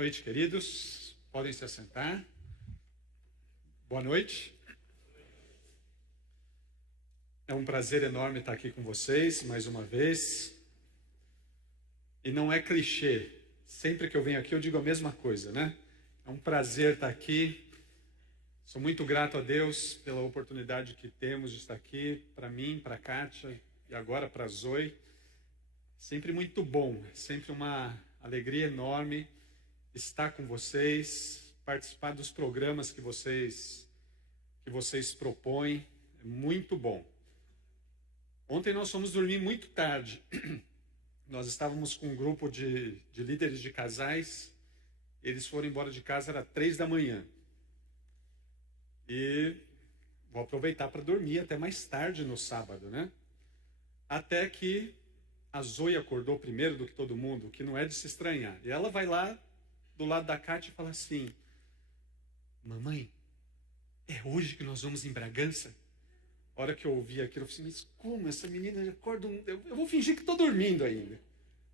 noite, queridos. Podem se assentar. Boa noite. É um prazer enorme estar aqui com vocês mais uma vez. E não é clichê. Sempre que eu venho aqui eu digo a mesma coisa, né? É um prazer estar aqui. Sou muito grato a Deus pela oportunidade que temos de estar aqui, para mim, para a Kátia e agora para a Zoe. Sempre muito bom, sempre uma alegria enorme estar com vocês, participar dos programas que vocês propõem. É muito bom. Ontem nós fomos dormir muito tarde. Nós estávamos com um grupo de líderes de casais. Eles foram embora de casa, era 3 da manhã. E vou aproveitar para dormir até mais tarde no sábado, né? Até que a Zoe acordou primeiro do que todo mundo, o que não é de se estranhar. E ela vai lá do lado da Kátia e fala assim: mamãe, é hoje que nós vamos em Bragança? A hora que eu ouvi aquilo, eu falei assim: mas como? Essa menina acorda... Eu vou fingir que estou dormindo ainda.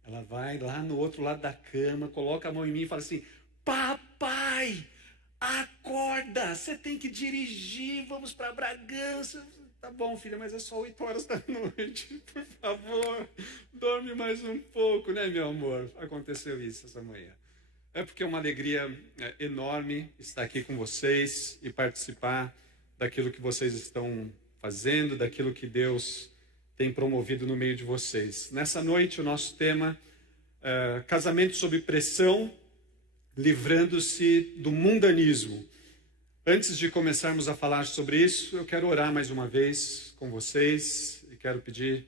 Ela vai lá no outro lado da cama, coloca a mão em mim e fala assim: papai, acorda, você tem que dirigir, vamos para Bragança. Tá bom, filha, mas é só 8 horas da noite, por favor, dorme mais um pouco, né, meu amor? Aconteceu isso essa manhã. É porque é uma alegria enorme estar aqui com vocês e participar daquilo que vocês estão fazendo, daquilo que Deus tem promovido no meio de vocês. Nessa noite, o nosso tema é casamento sob pressão, livrando-se do mundanismo. Antes de começarmos a falar sobre isso, eu quero orar mais uma vez com vocês e quero pedir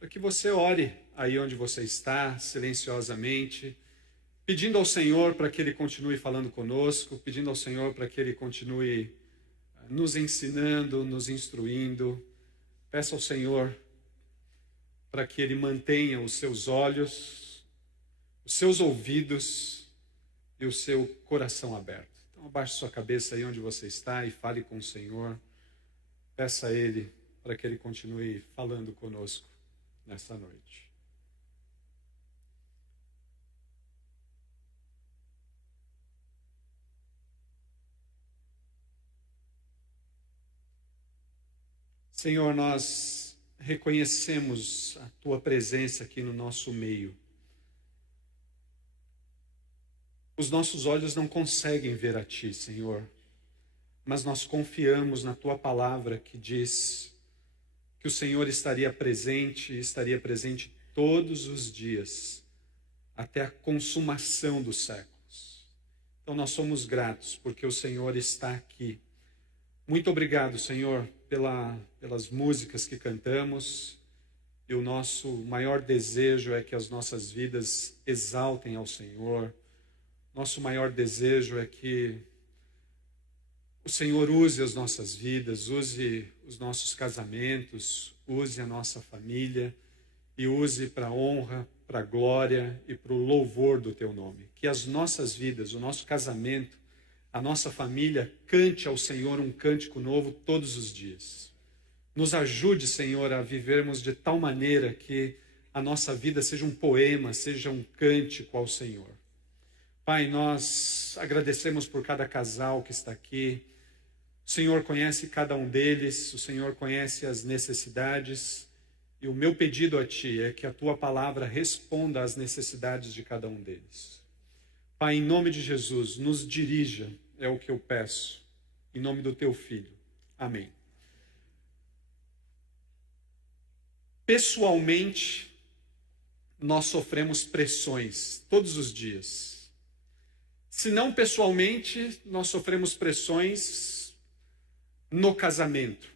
para que você ore aí onde você está, silenciosamente, pedindo ao Senhor para que Ele continue falando conosco, pedindo ao Senhor para que Ele continue nos ensinando, nos instruindo. Peça ao Senhor para que Ele mantenha os seus olhos, os seus ouvidos e o seu coração aberto. Então, abaixe sua cabeça aí onde você está e fale com o Senhor. Peça a Ele para que Ele continue falando conosco nessa noite. Senhor, nós reconhecemos a Tua presença aqui no nosso meio. Os nossos olhos não conseguem ver a Ti, Senhor, mas nós confiamos na Tua palavra que diz que o Senhor estaria presente todos os dias, até a consumação dos séculos. Então nós somos gratos porque o Senhor está aqui. Muito obrigado, Senhor, pelas músicas que cantamos, e o nosso maior desejo é que as nossas vidas exaltem ao Senhor. Nosso maior desejo é que o Senhor use as nossas vidas, use os nossos casamentos, use a nossa família e use para a honra, para a glória e para o louvor do Teu nome. Que as nossas vidas, o nosso casamento, a nossa família cante ao Senhor um cântico novo todos os dias. Nos ajude, Senhor, a vivermos de tal maneira que a nossa vida seja um poema, seja um cântico ao Senhor. Pai, nós agradecemos por cada casal que está aqui. O Senhor conhece cada um deles, o Senhor conhece as necessidades. E o meu pedido a Ti é que a Tua palavra responda às necessidades de cada um deles. Pai, em nome de Jesus, nos dirija, é o que eu peço. Em nome do Teu Filho. Amém. Pessoalmente, nós sofremos pressões todos os dias. Se não pessoalmente, nós sofremos pressões no casamento.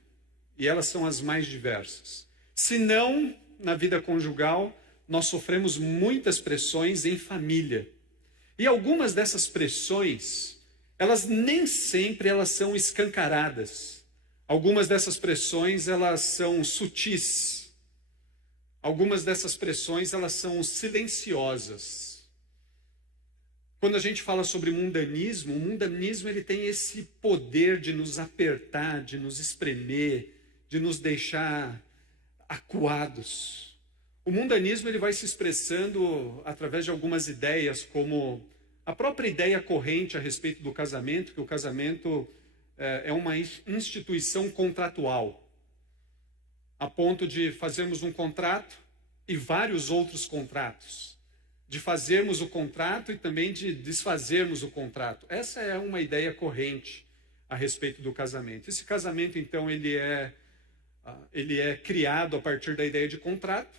E elas são as mais diversas. Se não, na vida conjugal, nós sofremos muitas pressões em família. E algumas dessas pressões, elas nem sempre são escancaradas. Algumas dessas pressões, elas são sutis. Algumas dessas pressões, elas são silenciosas. Quando a gente fala sobre mundanismo, o mundanismo ele tem esse poder de nos apertar, de nos espremer, de nos deixar acuados. O mundanismo ele vai se expressando através de algumas ideias como a própria ideia corrente a respeito do casamento, que o casamento é uma instituição contratual, a ponto de fazermos um contrato e vários outros contratos, de fazermos o contrato e também de desfazermos o contrato. Essa é uma ideia corrente a respeito do casamento. Esse casamento, então, ele é criado a partir da ideia de contrato.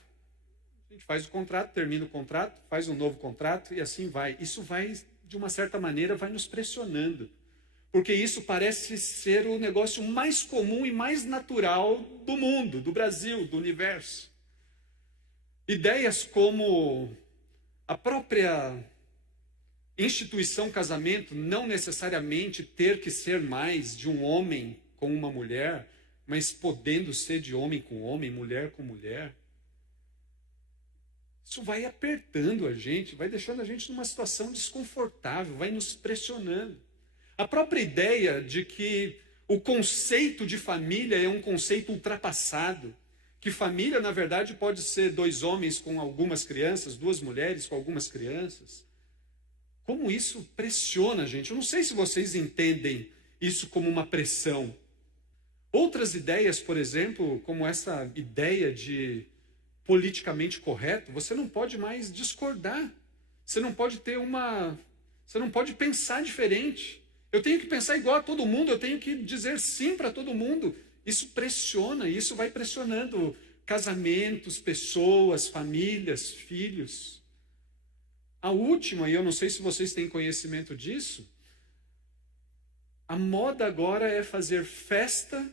A gente faz o contrato, termina o contrato, faz um novo contrato e assim vai. Isso vai, de uma certa maneira, vai nos pressionando. Porque isso parece ser o negócio mais comum e mais natural do mundo, do Brasil, do universo. Ideias como a própria instituição casamento não necessariamente ter que ser mais de um homem com uma mulher, mas podendo ser de homem com homem, mulher com mulher. Isso vai apertando a gente, vai deixando a gente numa situação desconfortável, vai nos pressionando. A própria ideia de que o conceito de família é um conceito ultrapassado, que família, na verdade, pode ser 2 homens com algumas crianças, 2 mulheres com algumas crianças. Como isso pressiona a gente? Eu não sei se vocês entendem isso como uma pressão. Outras ideias, por exemplo, como essa ideia de politicamente correto, você não pode mais discordar. Você não pode pensar diferente. Eu tenho que pensar igual a todo mundo, eu tenho que dizer sim para todo mundo. Isso pressiona, isso vai pressionando casamentos, pessoas, famílias, filhos. A última, e eu não sei se vocês têm conhecimento disso, a moda agora é fazer festa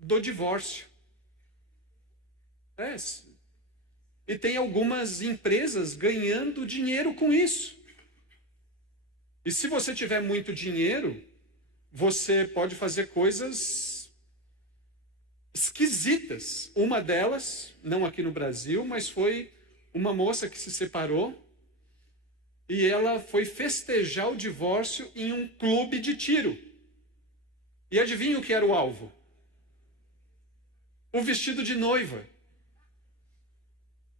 do divórcio. E tem algumas empresas ganhando dinheiro com isso. E se você tiver muito dinheiro, você pode fazer coisas esquisitas. Uma delas, não aqui no Brasil, mas foi uma moça que se separou e ela foi festejar o divórcio em um clube de tiro. E adivinha o que era o alvo? O vestido de noiva.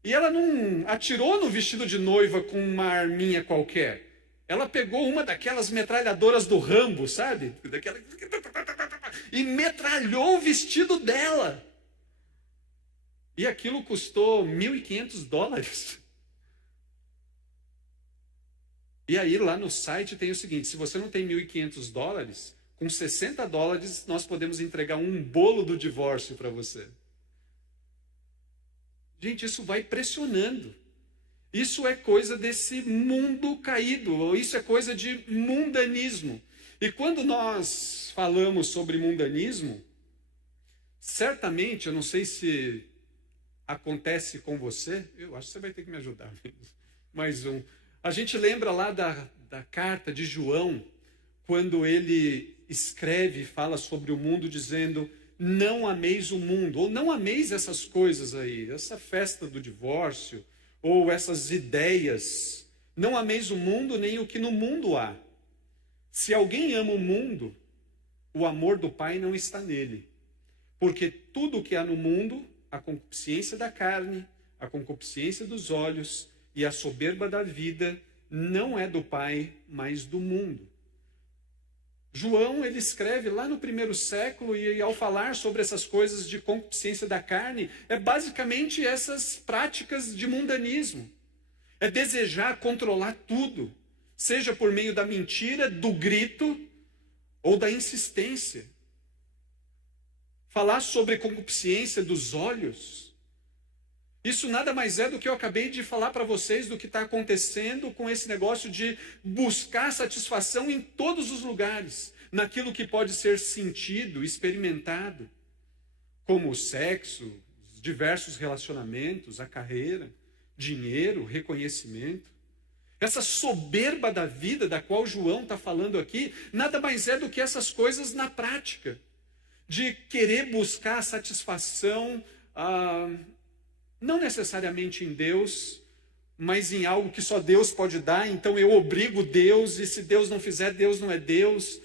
E ela não atirou no vestido de noiva com uma arminha qualquer. Ela pegou uma daquelas metralhadoras do Rambo, sabe? E metralhou o vestido dela. E aquilo custou $1.500. E aí lá no site tem o seguinte: se você não tem $1.500, com $60 nós podemos entregar um bolo do divórcio para você. Gente, isso vai pressionando. Isso é coisa desse mundo caído, ou isso é coisa de mundanismo. E quando nós falamos sobre mundanismo, certamente, eu não sei se acontece com você, eu acho que você vai ter que me ajudar. Mais um. A gente lembra lá da carta de João, quando ele escreve e fala sobre o mundo, dizendo: não ameis o mundo, ou não ameis essas coisas aí, essa festa do divórcio, ou essas ideias. Não ameis o mundo, nem o que no mundo há. Se alguém ama o mundo, o amor do Pai não está nele. Porque tudo o que há no mundo, a concupiscência da carne, a concupiscência dos olhos e a soberba da vida, não é do Pai, mas do mundo. João, ele escreve lá no 1º século, e ao falar sobre essas coisas de concupiscência da carne, é basicamente essas práticas de mundanismo. É desejar controlar tudo, seja por meio da mentira, do grito ou da insistência. Falar sobre concupiscência dos olhos, isso nada mais é do que eu acabei de falar para vocês do que está acontecendo com esse negócio de buscar satisfação em todos os lugares, naquilo que pode ser sentido, experimentado, como o sexo, os diversos relacionamentos, a carreira, dinheiro, reconhecimento. Essa soberba da vida da qual João está falando aqui, nada mais é do que essas coisas na prática, de querer buscar satisfação, não necessariamente em Deus, mas em algo que só Deus pode dar. Então eu obrigo Deus, e se Deus não fizer, Deus não é Deus.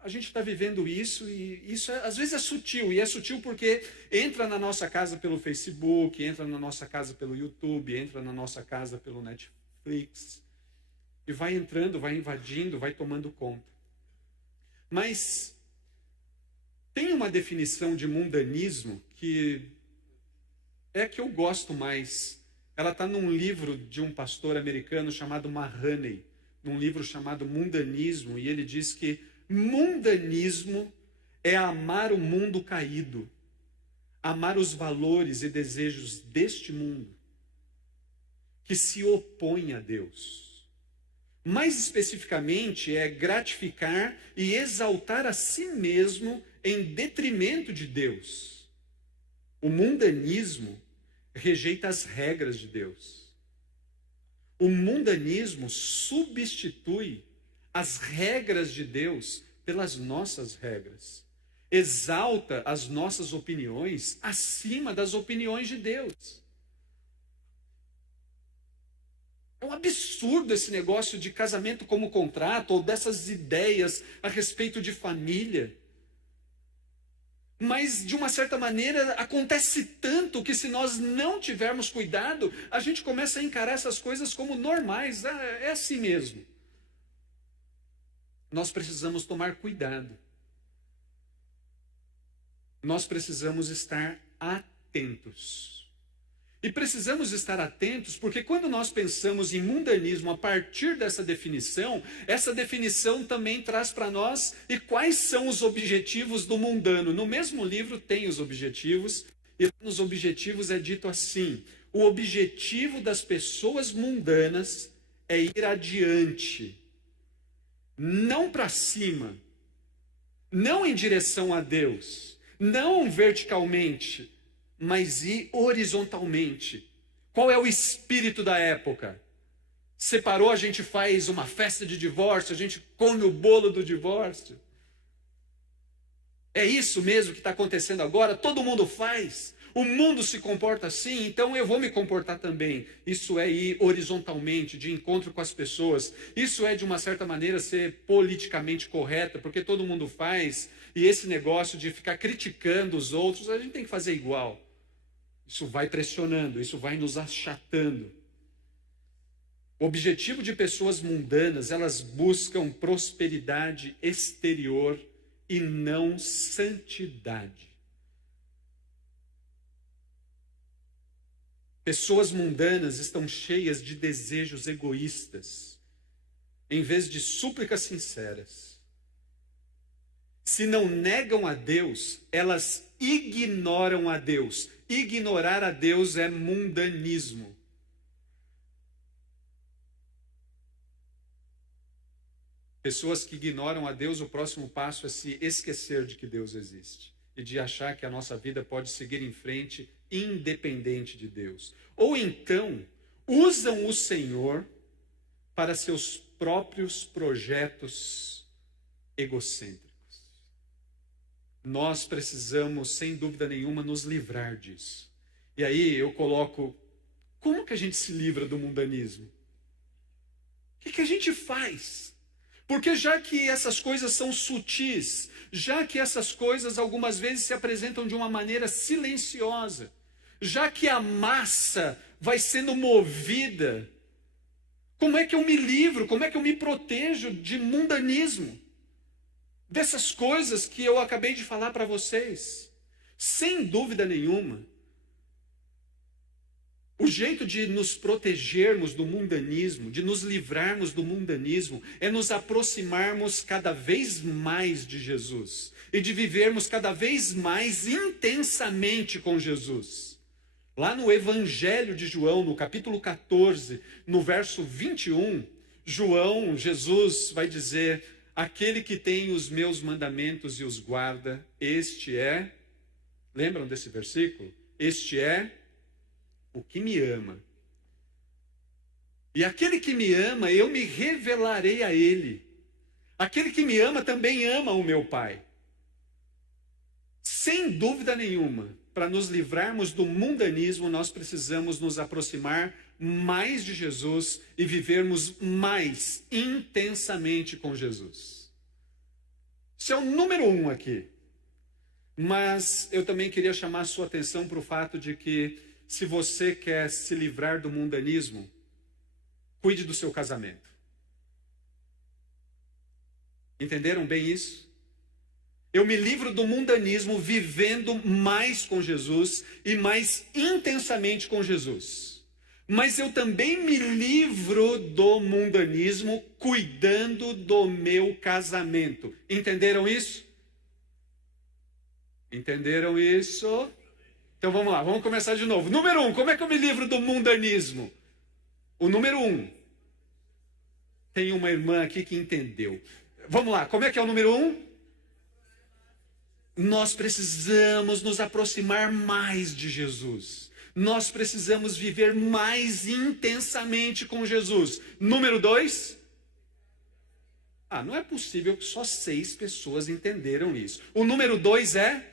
A gente está vivendo isso, e isso às vezes é sutil, e é sutil porque entra na nossa casa pelo Facebook, entra na nossa casa pelo YouTube, entra na nossa casa pelo Netflix. E vai entrando, vai invadindo, vai tomando conta. Mas tem uma definição de mundanismo que é a que eu gosto mais. Ela está num livro de um pastor americano chamado Mahoney, num livro chamado Mundanismo, e ele diz que mundanismo é amar o mundo caído, amar os valores e desejos deste mundo, que se opõe a Deus. Mais especificamente, é gratificar e exaltar a si mesmo em detrimento de Deus. O mundanismo rejeita as regras de Deus. O mundanismo substitui as regras de Deus pelas nossas regras. Exalta as nossas opiniões acima das opiniões de Deus. É um absurdo esse negócio de casamento como contrato, ou dessas ideias a respeito de família. Mas, de uma certa maneira, acontece tanto que se nós não tivermos cuidado, a gente começa a encarar essas coisas como normais. É assim mesmo. Nós precisamos tomar cuidado. Nós precisamos estar atentos. E precisamos estar atentos porque quando nós pensamos em mundanismo a partir dessa definição, essa definição também traz para nós e quais são os objetivos do mundano. No mesmo livro tem os objetivos, e nos objetivos é dito assim: o objetivo das pessoas mundanas é ir adiante, não para cima, não em direção a Deus, não verticalmente, mas ir horizontalmente. Qual é o espírito da época? Separou, a gente faz uma festa de divórcio, a gente come o bolo do divórcio. É isso mesmo que está acontecendo agora? Todo mundo faz. O mundo se comporta assim, então eu vou me comportar também. Isso é ir horizontalmente, de encontro com as pessoas. Isso é, de uma certa maneira, ser politicamente correta, porque todo mundo faz. E esse negócio de ficar criticando os outros, a gente tem que fazer igual. Isso vai pressionando, isso vai nos achatando. O objetivo de pessoas mundanas, elas buscam prosperidade exterior e não santidade. Pessoas mundanas estão cheias de desejos egoístas, em vez de súplicas sinceras. Se não negam a Deus, elas ignoram a Deus. Ignorar a Deus é mundanismo. Pessoas que ignoram a Deus, o próximo passo é se esquecer de que Deus existe e de achar que a nossa vida pode seguir em frente independente de Deus. Ou então, usam o Senhor para seus próprios projetos egocêntricos. Nós precisamos, sem dúvida nenhuma, nos livrar disso. E aí eu coloco, como que a gente se livra do mundanismo? O que a gente faz? Porque já que essas coisas são sutis, já que essas coisas algumas vezes se apresentam de uma maneira silenciosa, já que a massa vai sendo movida, como é que eu me livro, como é que eu me protejo de mundanismo? Dessas coisas que eu acabei de falar para vocês. Sem dúvida nenhuma, o jeito de nos protegermos do mundanismo, de nos livrarmos do mundanismo, é nos aproximarmos cada vez mais de Jesus e de vivermos cada vez mais intensamente com Jesus. Lá no Evangelho de João, no capítulo 14, no verso 21, Jesus vai dizer: aquele que tem os meus mandamentos e os guarda, este é... Lembram desse versículo? Este é o que me ama. E aquele que me ama, eu me revelarei a ele. Aquele que me ama também ama o meu Pai. Sem dúvida nenhuma, para nos livrarmos do mundanismo, nós precisamos nos aproximar mais de Jesus e vivermos mais intensamente com Jesus. Isso é o número 1 aqui. Mas eu também queria chamar a sua atenção para o fato de que, se você quer se livrar do mundanismo, cuide do seu casamento. Entenderam bem isso? Eu me livro do mundanismo vivendo mais com Jesus e mais intensamente com Jesus. Mas eu também me livro do mundanismo cuidando do meu casamento. Entenderam isso? Entenderam isso? Então vamos lá, vamos começar de novo. Número 1, como é que eu me livro do mundanismo? O número 1. Tem uma irmã aqui que entendeu. Vamos lá, como é que é o número 1? Nós precisamos nos aproximar mais de Jesus. Nós precisamos viver mais intensamente com Jesus. Número 2. Não é possível que só 6 pessoas entenderam isso. O número 2 é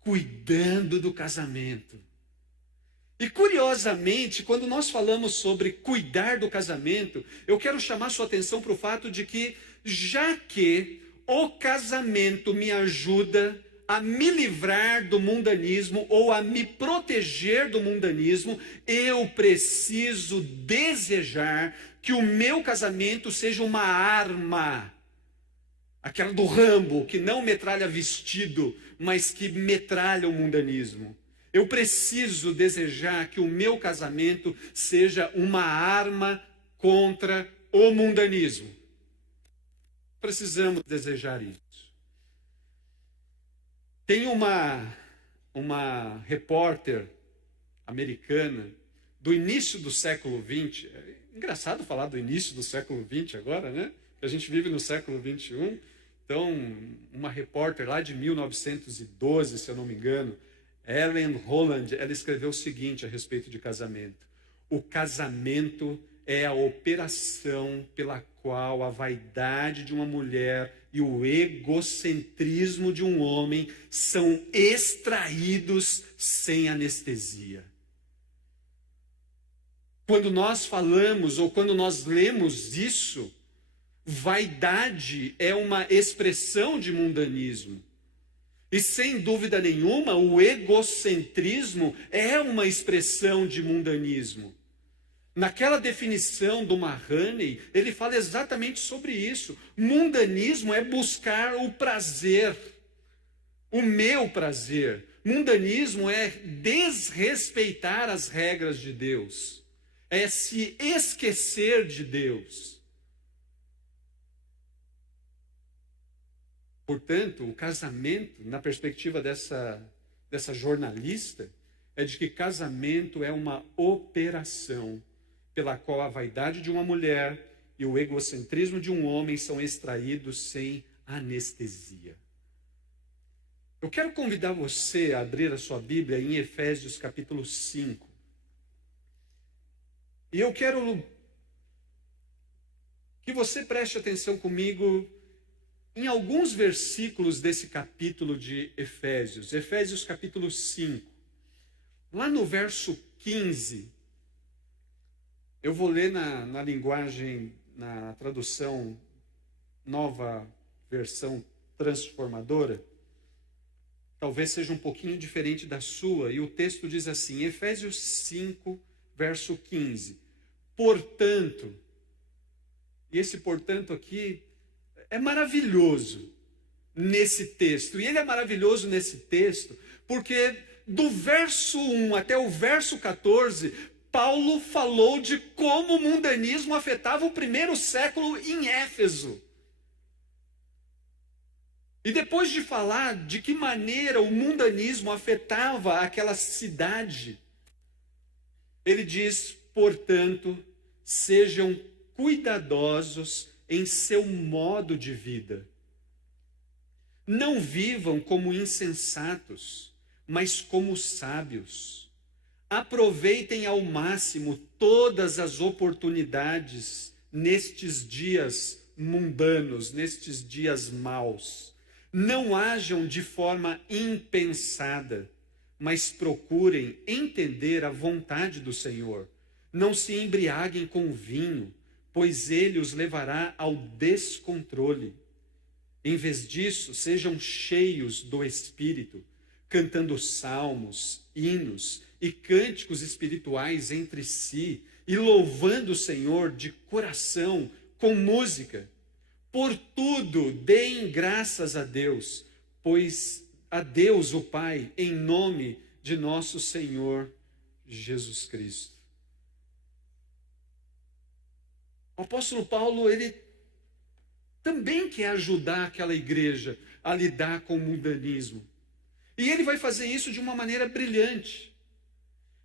cuidando do casamento. E curiosamente, quando nós falamos sobre cuidar do casamento, eu quero chamar sua atenção para o fato de que, já que o casamento me ajuda a me livrar do mundanismo ou a me proteger do mundanismo, eu preciso desejar que o meu casamento seja uma arma, aquela do Rambo, que não metralha vestido, mas que metralha o mundanismo. Eu preciso desejar que o meu casamento seja uma arma contra o mundanismo. Precisamos desejar isso. Tem uma repórter americana do início do século XX. É engraçado falar do início do século XX agora, né? A gente vive no século XXI. Então, uma repórter lá de 1912, se eu não me engano, Ellen Holland, ela escreveu o seguinte a respeito de casamento: o casamento é a operação pela qual a vaidade de uma mulher e o egocentrismo de um homem são extraídos sem anestesia. Quando nós falamos ou quando nós lemos isso, vaidade é uma expressão de mundanismo. E sem dúvida nenhuma, o egocentrismo é uma expressão de mundanismo. Naquela definição do Mahoney, ele fala exatamente sobre isso. Mundanismo é buscar o prazer, o meu prazer. Mundanismo é desrespeitar as regras de Deus, é se esquecer de Deus. Portanto, o casamento, na perspectiva dessa jornalista, é de que casamento é uma operação pela qual a vaidade de uma mulher e o egocentrismo de um homem são extraídos sem anestesia. Eu quero convidar você a abrir a sua Bíblia em Efésios capítulo 5. E eu quero que você preste atenção comigo em alguns versículos desse capítulo de Efésios. Efésios capítulo 5. Lá no verso 15, eu vou ler na linguagem, na tradução Nova Versão Transformadora. Talvez seja um pouquinho diferente da sua. E o texto diz assim, Efésios 5, verso 15. Portanto, e esse portanto aqui é maravilhoso nesse texto. E ele é maravilhoso nesse texto porque do verso 1 até o verso 14... Paulo falou de como o mundanismo afetava o primeiro século em Éfeso. E depois de falar de que maneira o mundanismo afetava aquela cidade, ele diz, portanto, sejam cuidadosos em seu modo de vida. Não vivam como insensatos, mas como sábios. Aproveitem ao máximo todas as oportunidades nestes dias mundanos, nestes dias maus. Não hajam de forma impensada, mas procurem entender a vontade do Senhor. Não se embriaguem com vinho, pois ele os levará ao descontrole. Em vez disso, sejam cheios do Espírito, cantando salmos, hinos e cânticos espirituais entre si, e louvando o Senhor de coração com música. Por tudo deem graças a Deus, pois a Deus o Pai, em nome de nosso Senhor Jesus Cristo. O apóstolo Paulo, ele também quer ajudar aquela igreja a lidar com o mundanismo. E ele vai fazer isso de uma maneira brilhante.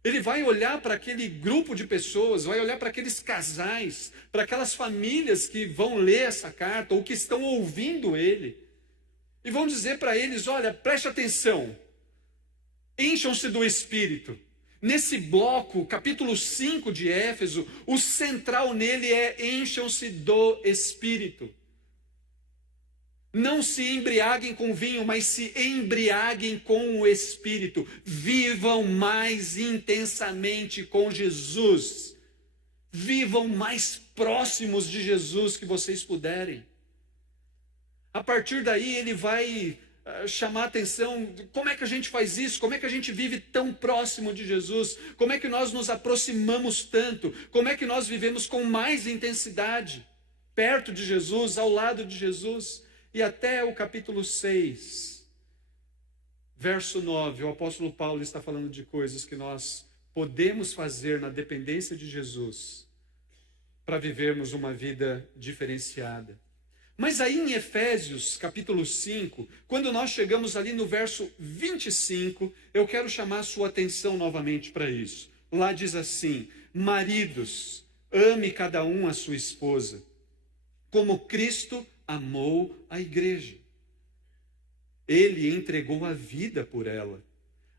Ele vai olhar para aquele grupo de pessoas, vai olhar para aqueles casais, para aquelas famílias que vão ler essa carta ou que estão ouvindo ele. E vão dizer para eles, olha, preste atenção, encham-se do Espírito. Nesse bloco, capítulo 5 de Éfeso, o central nele é encham-se do Espírito. Não se embriaguem com vinho, mas se embriaguem com o Espírito. Vivam mais intensamente com Jesus. Vivam mais próximos de Jesus que vocês puderem. A partir daí ele vai chamar a atenção, como é que a gente faz isso? Como é que a gente vive tão próximo de Jesus? Como é que nós nos aproximamos tanto? Como é que nós vivemos com mais intensidade? Perto de Jesus, ao lado de Jesus? E até o capítulo 6, verso 9, o apóstolo Paulo está falando de coisas que nós podemos fazer na dependência de Jesus para vivermos uma vida diferenciada. Mas aí em Efésios, capítulo 5, quando nós chegamos ali no verso 25, eu quero chamar a sua atenção novamente para isso. Lá diz assim: maridos, ame cada um a sua esposa, como Cristo amou a igreja. Ele entregou a vida por ela,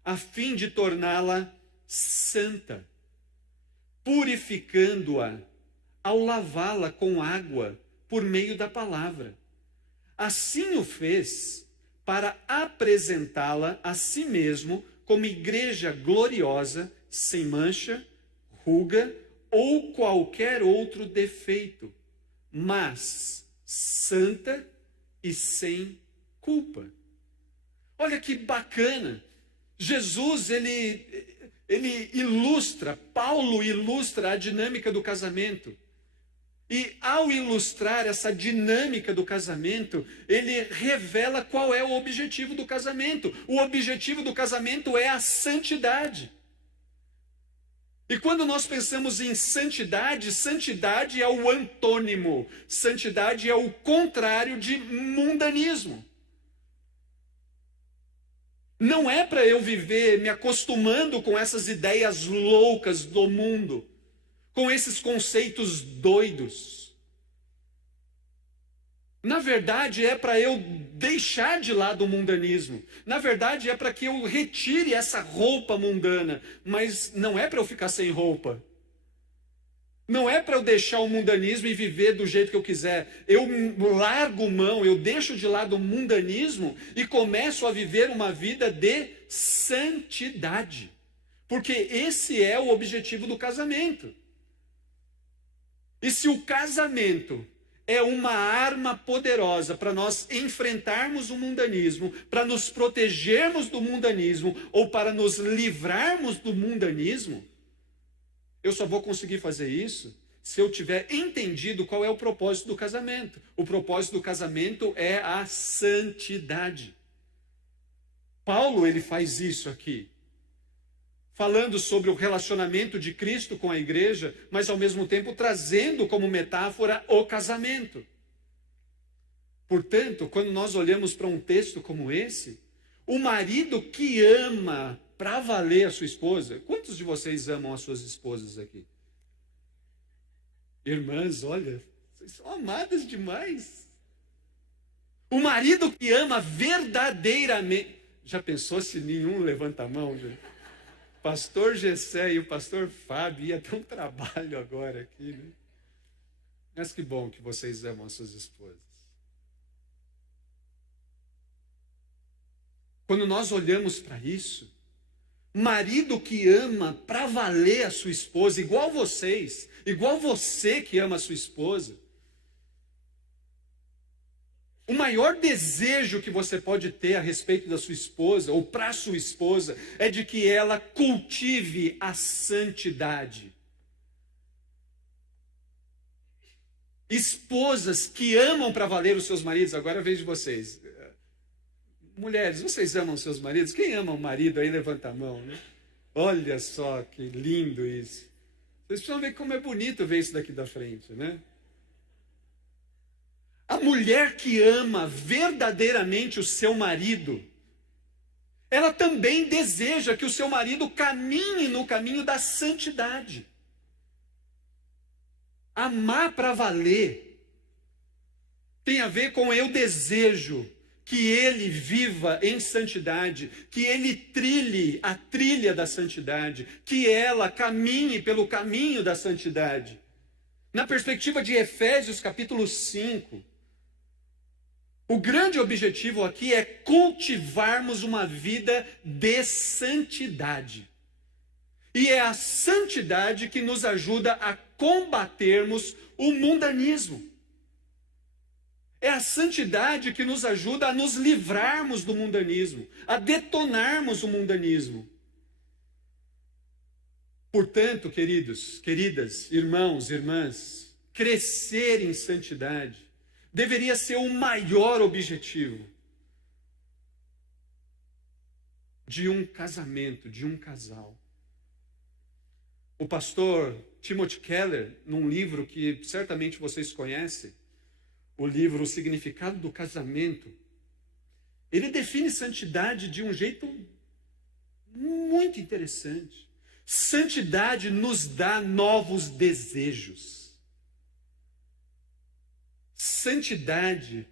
a fim de torná-la santa, purificando-a ao lavá-la com água por meio da palavra. Assim o fez para apresentá-la a si mesmo como igreja gloriosa, sem mancha, ruga ou qualquer outro defeito, mas santa e sem culpa. Olha que bacana. Jesus, ele ilustra, Paulo ilustra a dinâmica do casamento. E ao ilustrar essa dinâmica do casamento, ele revela qual é o objetivo do casamento. O objetivo do casamento é a santidade. E quando nós pensamos em santidade, santidade é o antônimo. Santidade é o contrário de mundanismo. Não é para eu viver me acostumando com essas ideias loucas do mundo, com esses conceitos doidos. Na verdade, é para eu deixar de lado o mundanismo. Na verdade, é para que eu retire essa roupa mundana. Mas não é para eu ficar sem roupa. Não é para eu deixar o mundanismo e viver do jeito que eu quiser. Eu largo mão, eu deixo de lado o mundanismo e começo a viver uma vida de santidade. Porque esse é o objetivo do casamento. E se o casamento é uma arma poderosa para nós enfrentarmos o mundanismo, para nos protegermos do mundanismo ou para nos livrarmos do mundanismo, eu só vou conseguir fazer isso se eu tiver entendido qual é o propósito do casamento. O propósito do casamento é a santidade. Paulo, ele faz isso aqui, falando sobre o relacionamento de Cristo com a igreja, mas ao mesmo tempo trazendo como metáfora o casamento. Portanto, quando nós olhamos para um texto como esse, o marido que ama para valer a sua esposa, quantos de vocês amam as suas esposas aqui? Irmãs, olha, vocês são amadas demais. O marido que ama verdadeiramente, já pensou se nenhum levanta a mão, gente? Pastor Gessé e o pastor Fábio ia ter um trabalho agora aqui, né? Mas que bom que vocês amam as suas esposas. Quando nós olhamos para isso, marido que ama para valer a sua esposa, igual vocês, igual você que ama a sua esposa, o maior desejo que você pode ter a respeito da sua esposa, ou para a sua esposa, é de que ela cultive a santidade. Esposas que amam para valer os seus maridos. Agora eu vejo vocês. Mulheres, vocês amam seus maridos? Quem ama o marido aí, levanta a mão, né? Olha só que lindo isso. Vocês precisam ver como é bonito ver isso daqui da frente, né? A mulher que ama verdadeiramente o seu marido, ela também deseja que o seu marido caminhe no caminho da santidade. Amar para valer tem a ver com eu desejo que ele viva em santidade, que ele trilhe a trilha da santidade, que ela caminhe pelo caminho da santidade. Na perspectiva de Efésios capítulo 5, o grande objetivo aqui é cultivarmos uma vida de santidade. E é a santidade que nos ajuda a combatermos o mundanismo. É a santidade que nos ajuda a nos livrarmos do mundanismo, a detonarmos o mundanismo. Portanto, queridos, queridas, irmãos, irmãs, crescer em santidade deveria ser o maior objetivo de um casamento, de um casal. O pastor Timothy Keller, num livro que certamente vocês conhecem, o livro O Significado do Casamento, ele define santidade de um jeito muito interessante. Santidade nos dá novos desejos. Santidade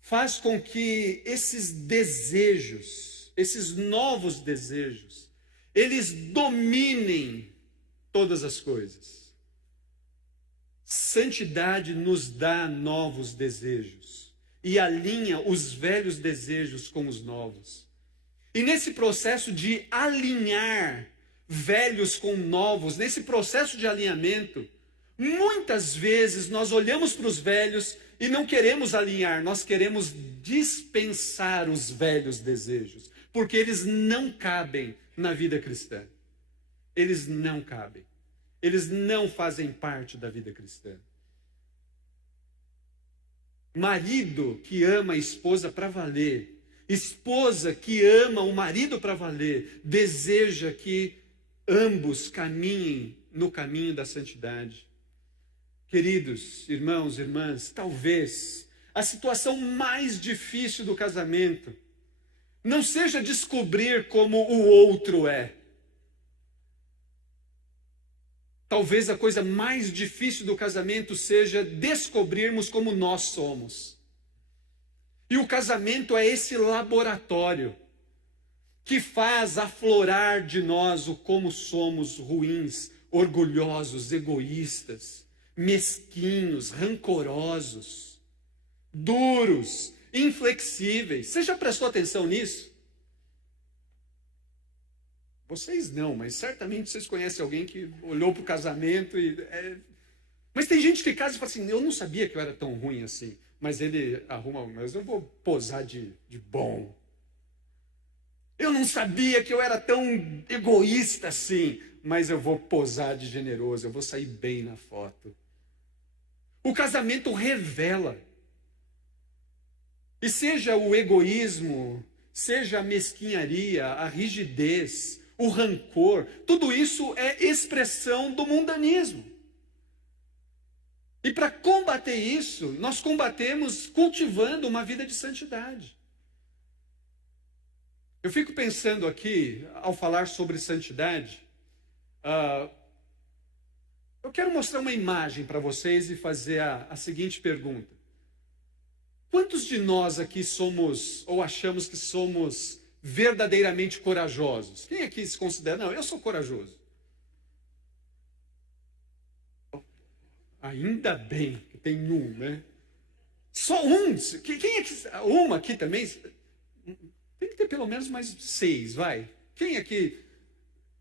faz com que esses desejos, esses novos desejos, eles dominem todas as coisas. Santidade nos dá novos desejos e alinha os velhos desejos com os novos. E nesse processo de alinhar velhos com novos, nesse processo de alinhamento, muitas vezes nós olhamos para os velhos e não queremos alinhar, nós queremos dispensar os velhos desejos, porque eles não cabem na vida cristã. Eles não cabem. Eles não fazem parte da vida cristã. Marido que ama a esposa para valer, esposa que ama o marido para valer, deseja que ambos caminhem no caminho da santidade. Queridos irmãos, irmãs, talvez a situação mais difícil do casamento não seja descobrir como o outro é. Talvez a coisa mais difícil do casamento seja descobrirmos como nós somos. E o casamento é esse laboratório que faz aflorar de nós o como somos ruins, orgulhosos, egoístas, mesquinhos, rancorosos, duros, inflexíveis. Você já prestou atenção nisso? Vocês não, mas certamente vocês conhecem alguém que olhou para o casamento e... Mas tem gente que casa e fala assim, eu não sabia que eu era tão ruim assim, mas ele arruma, mas eu vou posar de bom. Eu não sabia que eu era tão egoísta assim, mas eu vou posar de generoso, eu vou sair bem na foto. O casamento revela. E seja o egoísmo, seja a mesquinharia, a rigidez, o rancor, tudo isso é expressão do mundanismo. E para combater isso, nós combatemos cultivando uma vida de santidade. Eu fico pensando aqui, ao falar sobre santidade, eu quero mostrar uma imagem para vocês e fazer a seguinte pergunta. Quantos de nós aqui somos, ou achamos que somos verdadeiramente corajosos? Quem aqui se considera? Não, eu sou corajoso. Ainda bem que tem um, né? Só um. Quem é que... Uma aqui também? Tem que ter pelo menos mais 6, vai. Quem aqui...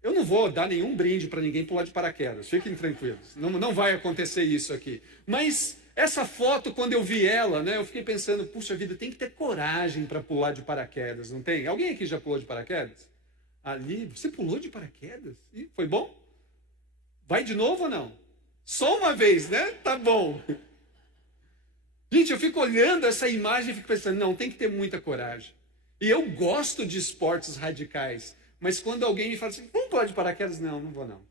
Eu não vou dar nenhum brinde para ninguém pular de paraquedas. Fiquem tranquilos. Não vai acontecer isso aqui. Mas essa foto, quando eu vi ela, né, eu fiquei pensando, puxa vida, tem que ter coragem para pular de paraquedas, não tem? Alguém aqui já pulou de paraquedas? Ali, você pulou de paraquedas? E foi bom? Vai de novo ou não? Só uma vez, né? Tá bom. Gente, eu fico olhando essa imagem e fico pensando, não, tem que ter muita coragem. E eu gosto de esportes radicais, mas quando alguém me fala assim, vamos pular de paraquedas? Não, não vou não.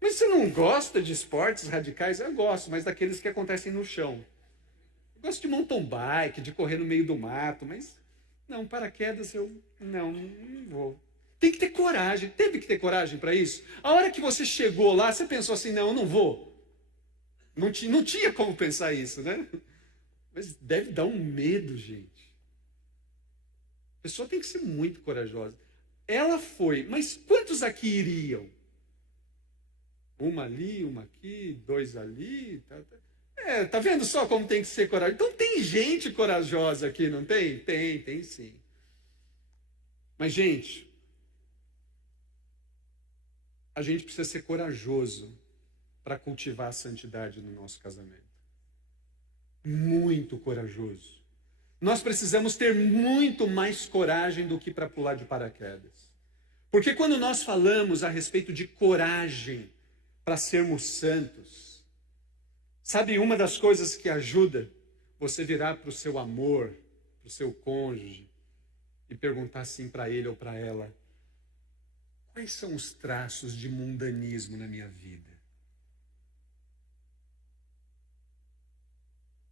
Mas você não gosta de esportes radicais? Eu gosto, mas daqueles que acontecem no chão. Eu gosto de mountain bike, de correr no meio do mato, mas não, paraquedas eu não vou. Tem que ter coragem, teve que ter coragem para isso. A hora que você chegou lá, você pensou assim, não, eu não vou. Não tinha como pensar isso, né? Mas deve dar um medo, gente. A pessoa tem que ser muito corajosa. Ela foi, mas quantos aqui iriam? Uma ali, uma aqui, dois ali. Tá vendo só como tem que ser corajoso? Então tem gente corajosa aqui, não tem? Tem sim. Mas, gente, a gente precisa ser corajoso para cultivar a santidade no nosso casamento. Muito corajoso. Nós precisamos ter muito mais coragem do que para pular de paraquedas. Porque quando nós falamos a respeito de coragem para sermos santos, sabe, uma das coisas que ajuda você virar para o seu amor, para o seu cônjuge, e perguntar assim para ele ou para ela, quais são os traços de mundanismo na minha vida?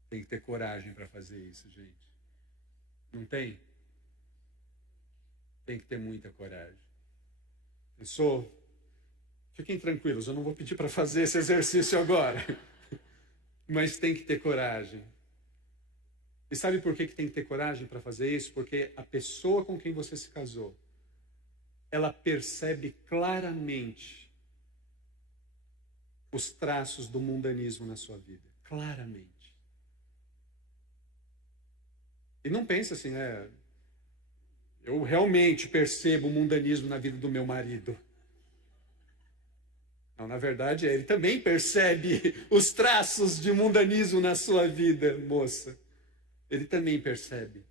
Tem que ter coragem para fazer isso, gente. Não tem? Tem que ter muita coragem. Fiquem tranquilos, eu não vou pedir para fazer esse exercício agora. Mas tem que ter coragem. E sabe por que tem que ter coragem para fazer isso? Porque a pessoa com quem você se casou, ela percebe claramente os traços do mundanismo na sua vida. Claramente. E não pensa assim, eu realmente percebo o mundanismo na vida do meu marido. Não, na verdade, ele também percebe os traços de mundanismo na sua vida, moça. Ele também percebe.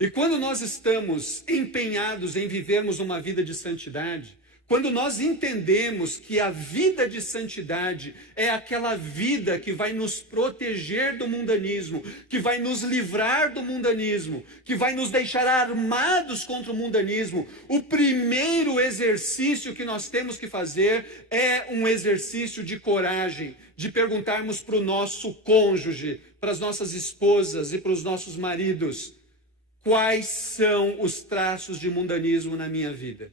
E quando nós estamos empenhados em vivermos uma vida de santidade, quando nós entendemos que a vida de santidade é aquela vida que vai nos proteger do mundanismo, que vai nos livrar do mundanismo, que vai nos deixar armados contra o mundanismo, o primeiro exercício que nós temos que fazer é um exercício de coragem, de perguntarmos para o nosso cônjuge, para as nossas esposas e para os nossos maridos, quais são os traços de mundanismo na minha vida?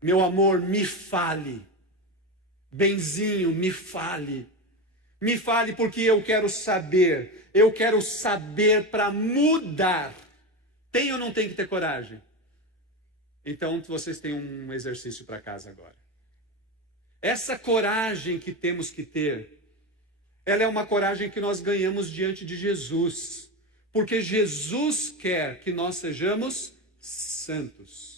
Meu amor, me fale. Benzinho, me fale. Me fale porque eu quero saber. Eu quero saber para mudar. Tem ou não tem que ter coragem? Então, vocês têm um exercício para casa agora. Essa coragem que temos que ter, ela é uma coragem que nós ganhamos diante de Jesus. Porque Jesus quer que nós sejamos santos.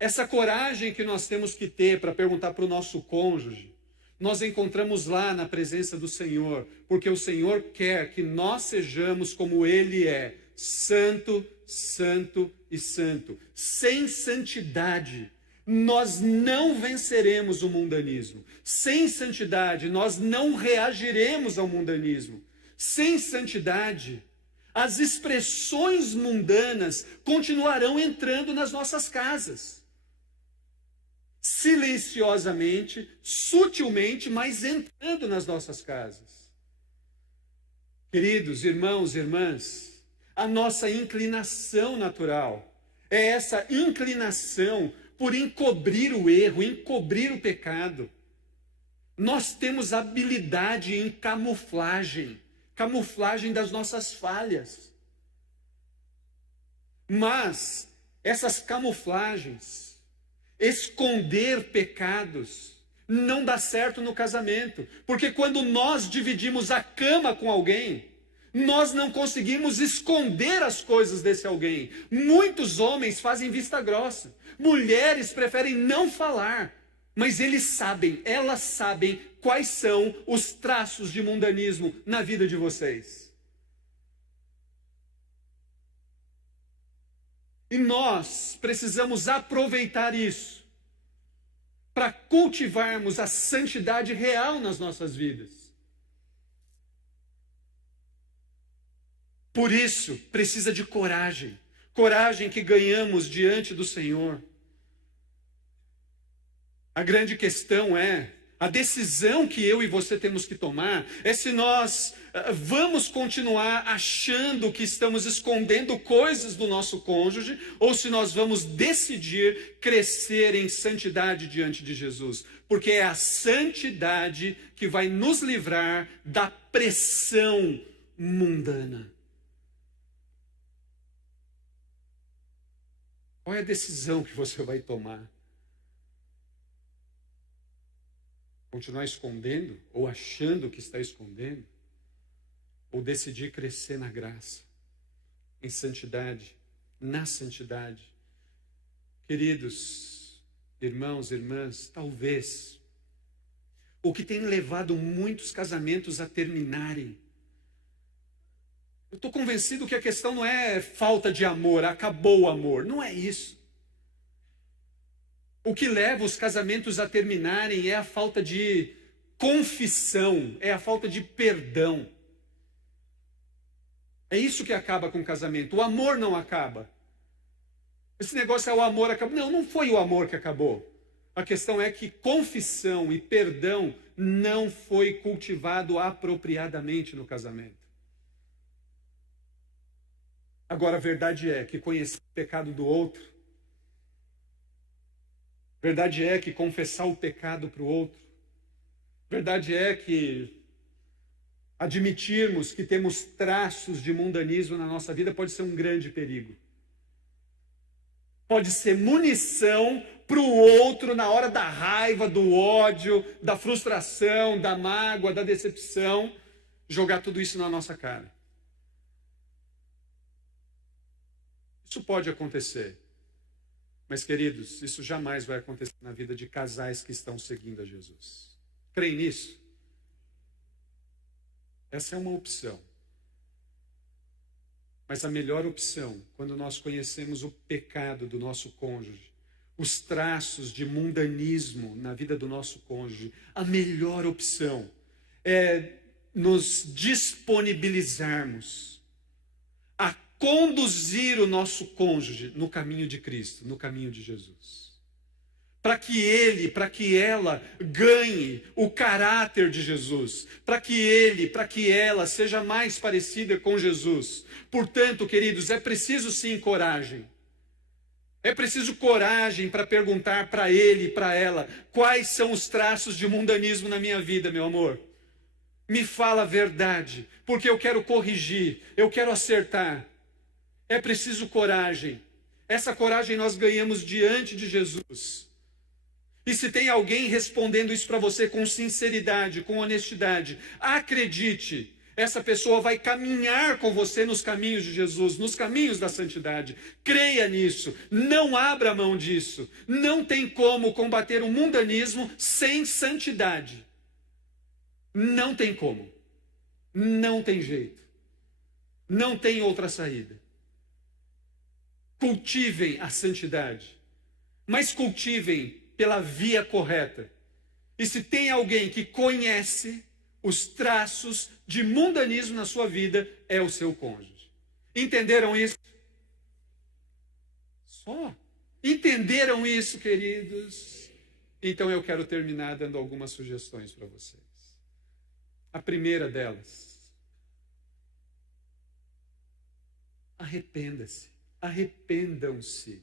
Essa coragem que nós temos que ter para perguntar para o nosso cônjuge, nós encontramos lá na presença do Senhor, porque o Senhor quer que nós sejamos como Ele é, santo, santo e santo. Sem santidade, nós não venceremos o mundanismo. Sem santidade, nós não reagiremos ao mundanismo. Sem santidade, as expressões mundanas continuarão entrando nas nossas casas. Silenciosamente, sutilmente, mas entrando nas nossas casas. Queridos irmãos e irmãs, a nossa inclinação natural é essa inclinação por encobrir o erro, encobrir o pecado. Nós temos habilidade em camuflagem das nossas falhas. Mas essas camuflagens, esconder pecados, não dá certo no casamento. Porque quando nós dividimos a cama com alguém, nós não conseguimos esconder as coisas desse alguém. Muitos homens fazem vista grossa. Mulheres preferem não falar. Mas elas sabem quais são os traços de mundanismo na vida de vocês. E nós precisamos aproveitar isso para cultivarmos a santidade real nas nossas vidas. Por isso, precisa de coragem. Coragem que ganhamos diante do Senhor. A grande questão é, a decisão que eu e você temos que tomar é se nós vamos continuar achando que estamos escondendo coisas do nosso cônjuge ou se nós vamos decidir crescer em santidade diante de Jesus. Porque é a santidade que vai nos livrar da pressão mundana. Qual é a decisão que você vai tomar? Continuar escondendo ou achando que está escondendo? Ou decidir crescer na graça, em santidade, na santidade? Queridos irmãos, irmãs, talvez o que tem levado muitos casamentos a terminarem, eu estou convencido que a questão não é falta de amor, acabou o amor. Não é isso. O que leva os casamentos a terminarem é a falta de confissão, é a falta de perdão. É isso que acaba com o casamento. O amor não acaba. Esse negócio é o amor acabou. Não, não foi o amor que acabou. A questão é que confissão e perdão não foi cultivado apropriadamente no casamento. Agora, a verdade é que conhecer o pecado do outro, verdade é que confessar o pecado para o outro, verdade é que admitirmos que temos traços de mundanismo na nossa vida pode ser um grande perigo. Pode ser munição para o outro na hora da raiva, do ódio, da frustração, da mágoa, da decepção, jogar tudo isso na nossa cara. Isso pode acontecer. Mas, queridos, isso jamais vai acontecer na vida de casais que estão seguindo a Jesus. Creem nisso? Essa é uma opção. Mas a melhor opção, quando nós conhecemos o pecado do nosso cônjuge, os traços de mundanismo na vida do nosso cônjuge, a melhor opção é nos disponibilizarmos a conduzir o nosso cônjuge no caminho de Cristo, no caminho de Jesus. Para que ele, para que ela ganhe o caráter de Jesus, para que ele, para que ela seja mais parecida com Jesus. Portanto, queridos, é preciso sim coragem. É preciso coragem para perguntar para ele e para ela quais são os traços de mundanismo na minha vida, meu amor. Me fala a verdade, porque eu quero corrigir, eu quero acertar. É preciso coragem. Essa coragem nós ganhamos diante de Jesus. E se tem alguém respondendo isso para você com sinceridade, com honestidade, acredite, essa pessoa vai caminhar com você nos caminhos de Jesus, nos caminhos da santidade. Creia nisso, não abra mão disso. Não tem como combater o mundanismo sem santidade. Não tem como. Não tem jeito. Não tem outra saída. Cultivem a santidade, mas cultivem pela via correta. E se tem alguém que conhece os traços de mundanismo na sua vida, é o seu cônjuge. Entenderam isso? Só. Entenderam isso, queridos? Então eu quero terminar dando algumas sugestões para vocês. A primeira delas: arrependa-se. Arrependam-se.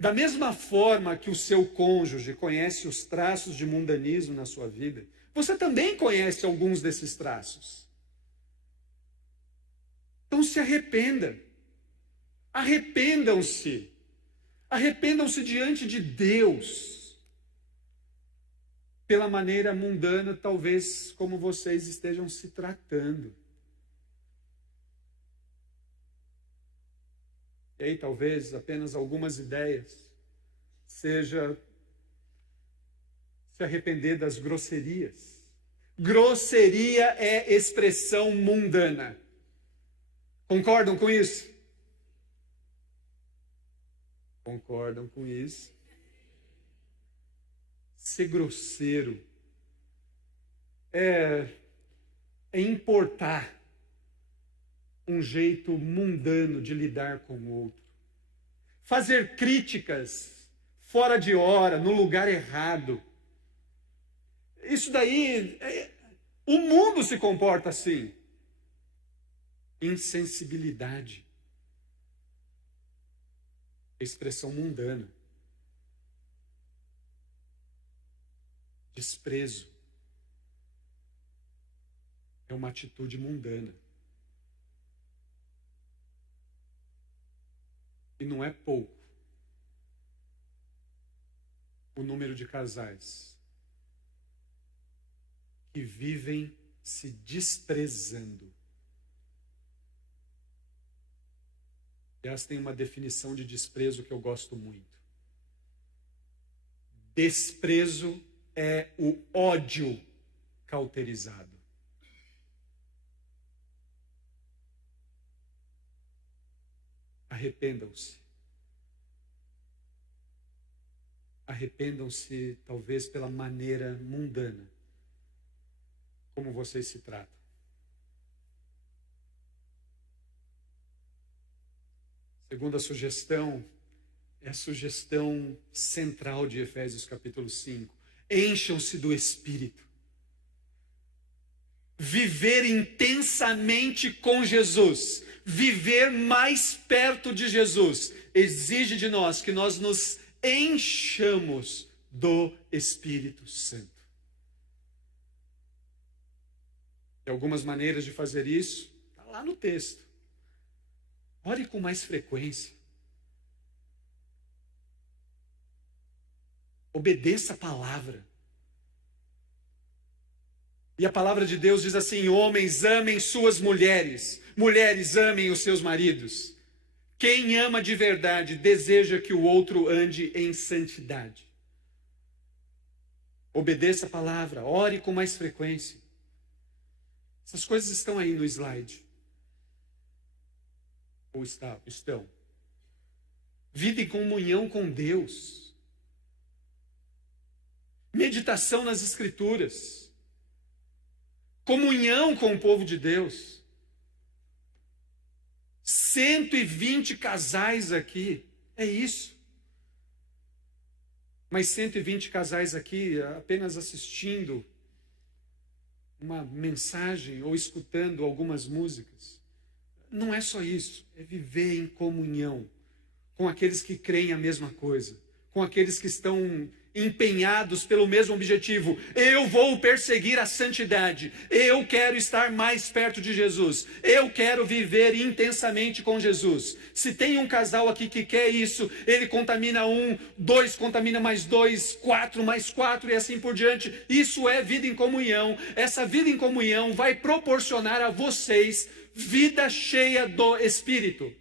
Da mesma forma que o seu cônjuge conhece os traços de mundanismo na sua vida, você também conhece alguns desses traços. Então se arrependa. Arrependam-se. Arrependam-se diante de Deus. Pela maneira mundana, talvez como vocês estejam se tratando. E aí talvez apenas algumas ideias seja se arrepender das grosserias. Grosseria é expressão mundana. Concordam com isso? Concordam com isso? ser grosseiro, é importar um jeito mundano de lidar com o outro. Fazer críticas fora de hora, no lugar errado. Isso daí, o mundo se comporta assim. Insensibilidade. Expressão mundana. Desprezo. É uma atitude mundana. E não é pouco o número de casais que vivem se desprezando. Aliás, tem uma definição de desprezo que eu gosto muito. Desprezo é o ódio cauterizado. Arrependam-se. Arrependam-se, talvez, pela maneira mundana como vocês se tratam. Segunda sugestão é a sugestão central de Efésios capítulo 5. Encham-se do Espírito. Viver intensamente com Jesus, viver mais perto de Jesus, exige de nós que nós nos enchamos do Espírito Santo. Tem algumas maneiras de fazer isso, está lá no texto. Ore com mais frequência. Obedeça a palavra. E a palavra de Deus diz assim: homens, amem suas mulheres. Mulheres, amem os seus maridos. Quem ama de verdade deseja que o outro ande em santidade. Obedeça a palavra. Ore com mais frequência. Essas coisas estão aí no slide. Ou estão. Vida em comunhão com Deus. Meditação nas Escrituras. Comunhão com o povo de Deus. 120 casais aqui. É isso. Mas 120 casais aqui apenas assistindo uma mensagem ou escutando algumas músicas. Não é só isso, é viver em comunhão com aqueles que creem a mesma coisa, com aqueles que estão empenhados pelo mesmo objetivo. Eu vou perseguir a santidade, eu quero estar mais perto de Jesus, eu quero viver intensamente com Jesus. Se tem um casal aqui que quer isso, ele contamina um, dois contamina mais dois, quatro mais quatro e assim por diante. Isso é vida em comunhão. Essa vida em comunhão vai proporcionar a vocês vida cheia do Espírito.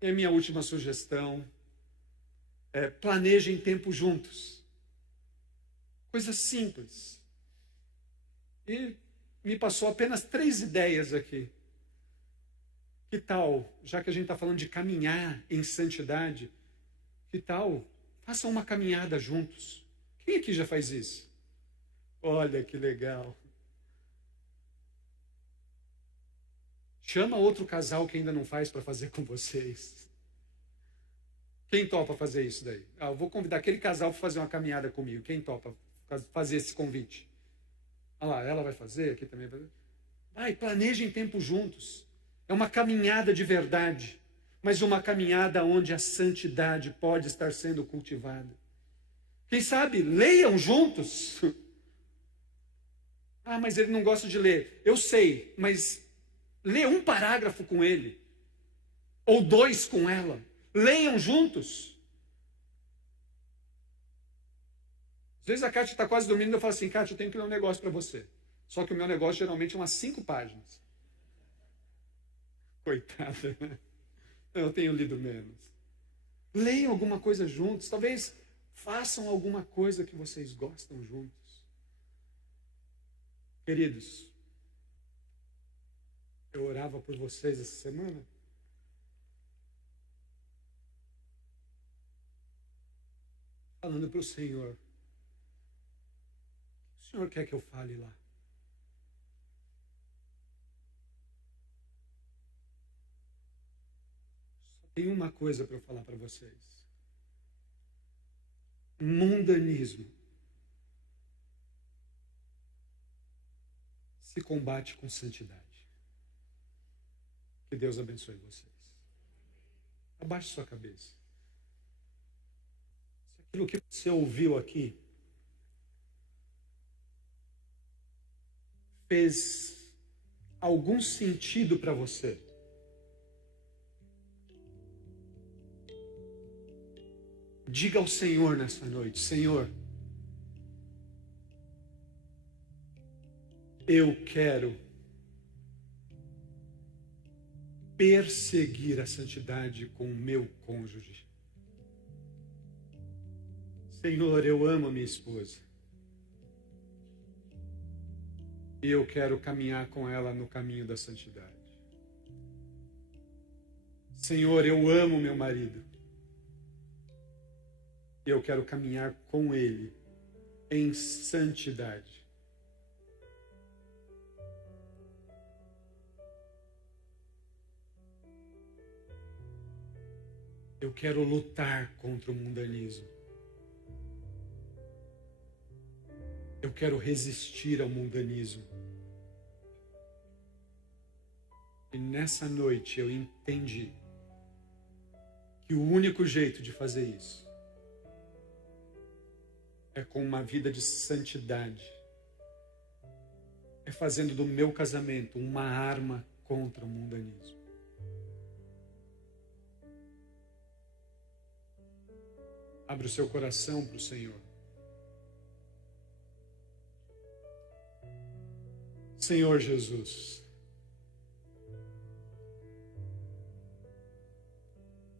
E a minha última sugestão é: planejem tempo juntos. Coisa simples. E me passou apenas 3 ideias aqui. Que tal, já que a gente está falando de caminhar em santidade, que tal façam uma caminhada juntos? Quem aqui já faz isso? Olha que legal. Chama outro casal que ainda não faz para fazer com vocês. Quem topa fazer isso daí? Eu vou convidar aquele casal para fazer uma caminhada comigo. Quem topa fazer esse convite? Olha lá, ela vai fazer, aqui também vai fazer. Vai, planejem tempo juntos. É uma caminhada de verdade, mas uma caminhada onde a santidade pode estar sendo cultivada. Quem sabe, leiam juntos. Ah, mas ele não gosta de ler. Eu sei, mas lê um parágrafo com ele. Ou 2 com ela. Leiam juntos. Às vezes a Kátia está quase dormindo e eu falo assim: Kátia, eu tenho que ler um negócio para você. Só que o meu negócio geralmente é umas 5 páginas. Coitada. Eu tenho lido menos. Leiam alguma coisa juntos. Talvez façam alguma coisa que vocês gostam juntos. Queridos, eu orava por vocês essa semana. falando para o Senhor: o Senhor quer que eu fale lá? Só tem uma coisa para eu falar para vocês: mundanismo se combate com santidade. Que Deus abençoe vocês. Abaixe sua cabeça. Se aquilo que você ouviu aqui fez algum sentido para você, diga ao Senhor nessa noite: Senhor, eu quero perseguir a santidade com o meu cônjuge. Senhor, eu amo minha esposa. E eu quero caminhar com ela no caminho da santidade. Senhor, eu amo meu marido. E eu quero caminhar com ele em santidade. Eu quero lutar contra o mundanismo. Eu quero resistir ao mundanismo. E nessa noite eu entendi que o único jeito de fazer isso é com uma vida de santidade. É fazendo do meu casamento uma arma contra o mundanismo. Abre o seu coração para o Senhor. Senhor Jesus,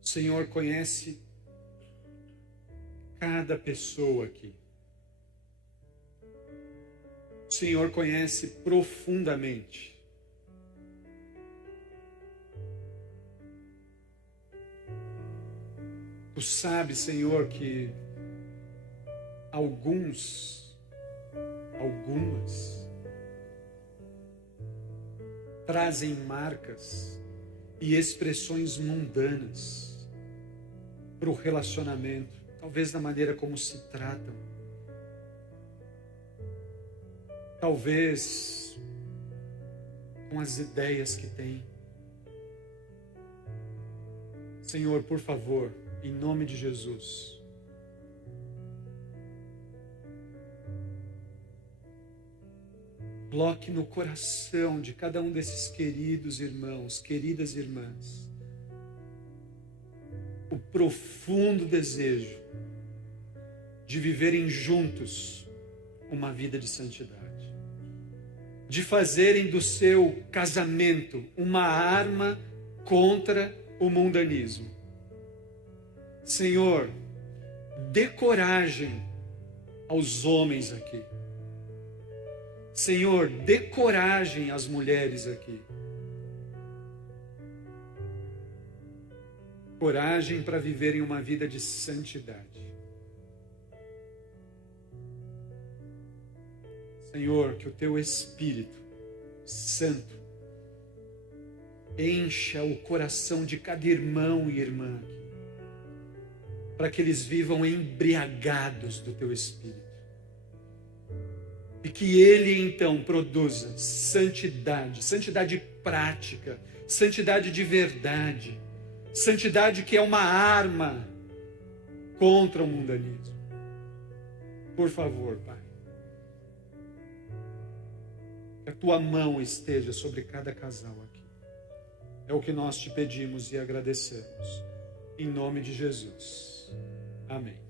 o Senhor conhece cada pessoa aqui. O Senhor conhece profundamente. Tu sabes, Senhor, que algumas trazem marcas e expressões mundanas para o relacionamento, talvez da maneira como se tratam, talvez com as ideias que têm. Senhor, por favor, em nome de Jesus, coloque no coração de cada um desses queridos irmãos, queridas irmãs, o profundo desejo de viverem juntos uma vida de santidade, de fazerem do seu casamento uma arma contra o mundanismo. Senhor, dê coragem aos homens aqui. Senhor, dê coragem às mulheres aqui. Coragem para viverem uma vida de santidade. Senhor, que o teu Espírito Santo encha o coração de cada irmão e irmã aqui, para que eles vivam embriagados do teu Espírito. E que ele então produza santidade, santidade prática, santidade de verdade, santidade que é uma arma contra o mundanismo. Por favor, Pai, que a tua mão esteja sobre cada casal aqui. É o que nós te pedimos e agradecemos. Em nome de Jesus. Amém.